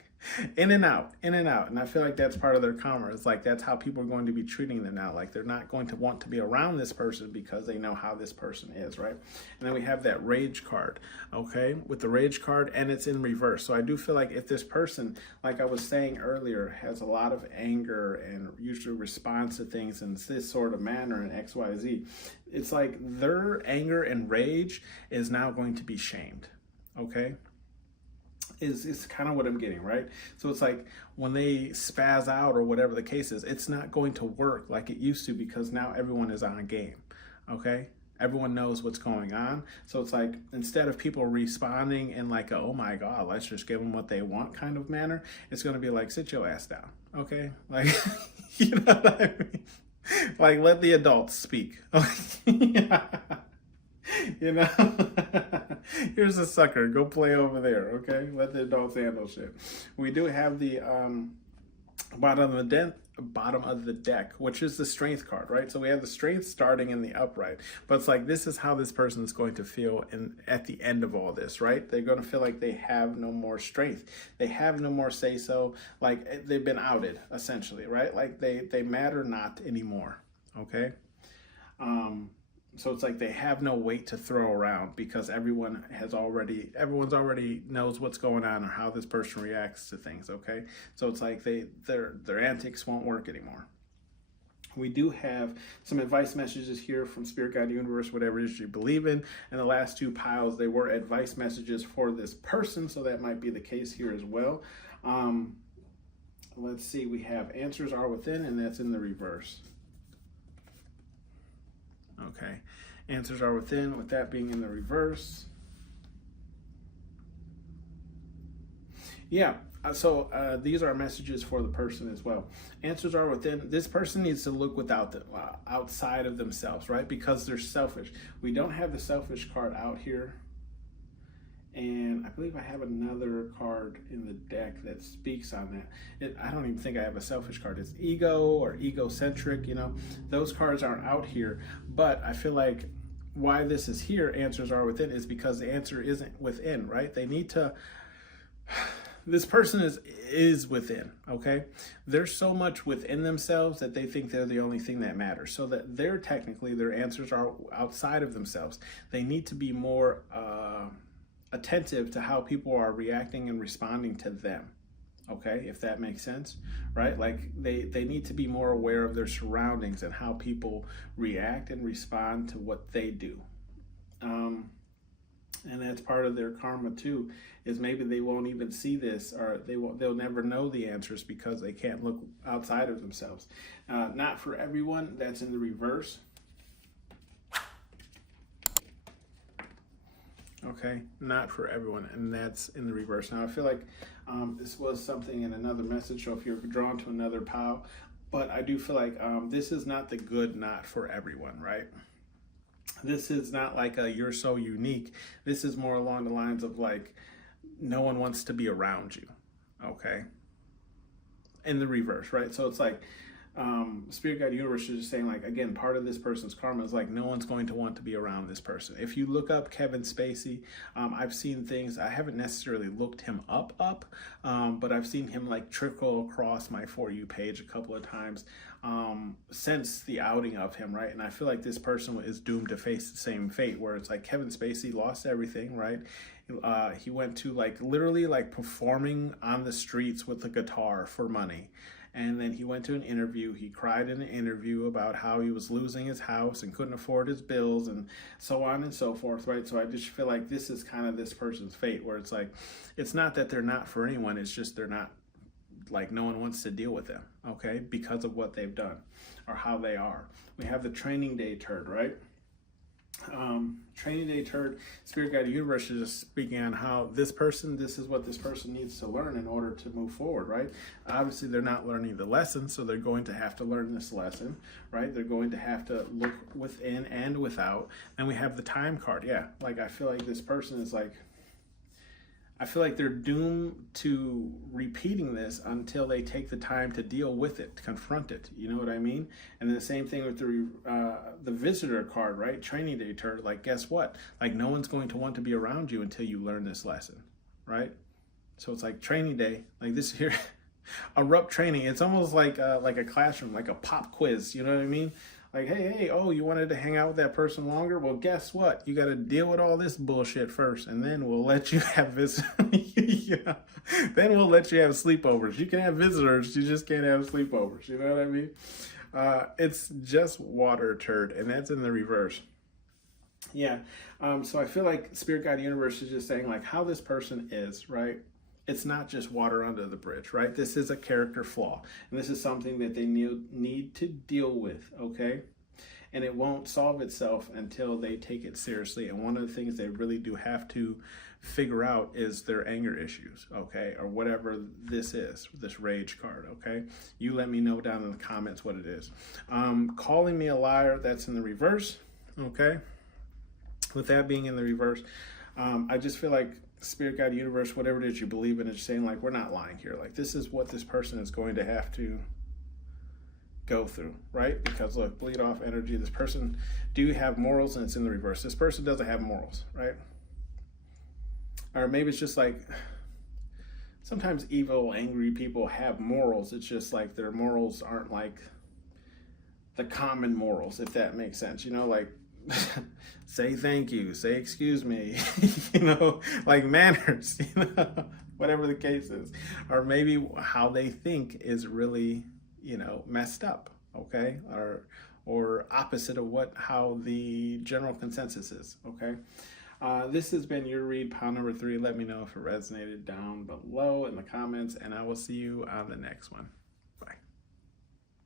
in and out. And I feel like that's part of their karma. It's like that's how people are going to be treating them now. Like they're not going to want to be around this person because they know how this person is, right? And then we have that rage card, okay? With the rage card, and it's in reverse. So I do feel like if this person, like I was saying earlier, has a lot of anger and usually responds to things in this sort of manner in XYZ, it's like their anger and rage is now going to be shamed, okay? Is kind of what I'm getting, right? So it's like when they spaz out or whatever the case is, it's not going to work like it used to because now everyone is on a game, okay? Everyone knows what's going on. So it's like instead of people responding in like a, oh my God, let's just give them what they want kind of manner, it's going to be like, sit your ass down, okay? Like, you know what I mean? Like, let the adults speak. Yeah. You know, here's a sucker. Go play over there, okay? Let the adults handle shit. We do have the bottom of the deck, which is the strength card, right? So we have the strength starting in the upright, but it's like this is how this person is going to feel at the end of all this, right? They're going to feel like they have no more strength. They have no more say so. Like they've been outed, essentially, right? Like they matter not anymore, okay? So it's like they have no weight to throw around because everyone's already knows what's going on or how this person reacts to things, okay? So it's like their antics won't work anymore. We do have some advice messages here from Spirit Guide Universe, whatever it is you believe in. And the last two piles, they were advice messages for this person, so that might be the case here as well. Let's see, we have answers are within, and that's in the reverse. Okay, answers are within, with that being in the reverse. Yeah, so these are messages for the person as well. Answers are within. This person needs to look outside of themselves, right? Because they're selfish. We don't have the selfish card out here. And I believe I have another card in the deck that speaks on that. I don't even think I have a selfish card. It's ego or egocentric, you know. Those cards aren't out here. But I feel like why this is here, answers are within, is because the answer isn't within, right? They need to... This person is within, okay? There's so much within themselves that they think they're the only thing that matters. So that their answers are outside of themselves. They need to be more... attentive to how people are reacting and responding to them, okay, if that makes sense, right? Like they need to be more aware of their surroundings and how people react and respond to what they do, and that's part of their karma too, is maybe they won't even see this, or they'll never know the answers because they can't look outside of themselves. Not for everyone, that's in the reverse. Okay, not for everyone, and that's in the reverse. Now, I feel like this was something in another message, so if you're drawn to another pile, but I do feel like this is not the good not for everyone, right? This is not like a you're so unique. This is more along the lines of like no one wants to be around you, okay? In the reverse, right? So it's like Spirit Guide Universe is just saying, like, again, part of this person's karma is like no one's going to want to be around this person. If you look up Kevin Spacey, I've seen things, I haven't necessarily looked him up, but I've seen him like trickle across my For You page a couple of times since the outing of him, right? And I feel like this person is doomed to face the same fate, where it's like Kevin Spacey lost everything, right? He went to like literally like performing on the streets with a guitar for money. And then he went to an interview. He cried in an interview about how he was losing his house and couldn't afford his bills and so on and so forth, right? So I just feel like this is kind of this person's fate, where it's like, it's not that they're not for anyone, it's just they're not, like, no one wants to deal with them, okay, because of what they've done or how they are. We have the training day turd, right? Training day turd, Spirit Guide Universe is just speaking on how this is what this person needs to learn in order to move forward, right? Obviously, they're not learning the lesson, so they're going to have to learn this lesson, right? They're going to have to look within and without. And we have the time card. Yeah, like, I feel like this person is like, I feel like they're doomed to repeating this until they take the time to deal with it, to confront it. You know what I mean? And then the same thing with the visitor card, right? Training day turd. Like, guess what? Like, no one's going to want to be around you until you learn this lesson, right? So it's like training day, like this here, abrupt training. It's almost like a classroom, like a pop quiz. You know what I mean? Like, hey, oh, you wanted to hang out with that person longer? Well, guess what? You got to deal with all this bullshit first, and then we'll let you have visitors. Yeah. Then we'll let you have sleepovers. You can have visitors, you just can't have sleepovers. You know what I mean? It's just water turd, and that's in the reverse. Yeah. So I feel like Spirit Guide Universe is just saying, like, how this person is, right? It's not just water under the bridge, right? This is a character flaw, and this is something that they need to deal with, okay? And it won't solve itself until they take it seriously. And one of the things they really do have to figure out is their anger issues, okay? Or whatever this is, this rage card, okay? You let me know down in the comments what it is. Calling me a liar, that's in the reverse, okay? With that being in the reverse, I just feel like Spirit Guide Universe, whatever it is you believe in, is saying, like, we're not lying here. Like, this is what this person is going to have to go through, right? Because, look, bleed off energy. This person do have morals, and it's in the reverse. This person doesn't have morals, right? Or maybe it's just like, sometimes evil, angry people have morals. It's just like their morals aren't like the common morals, if that makes sense. You know, like, say thank you, say excuse me, you know, like manners, you know, whatever the case is. Or maybe how they think is really, you know, messed up, okay? Or opposite of how the general consensus is, okay? This has been your read, pile number 3. Let me know if it resonated down below in the comments, and I will see you on the next one.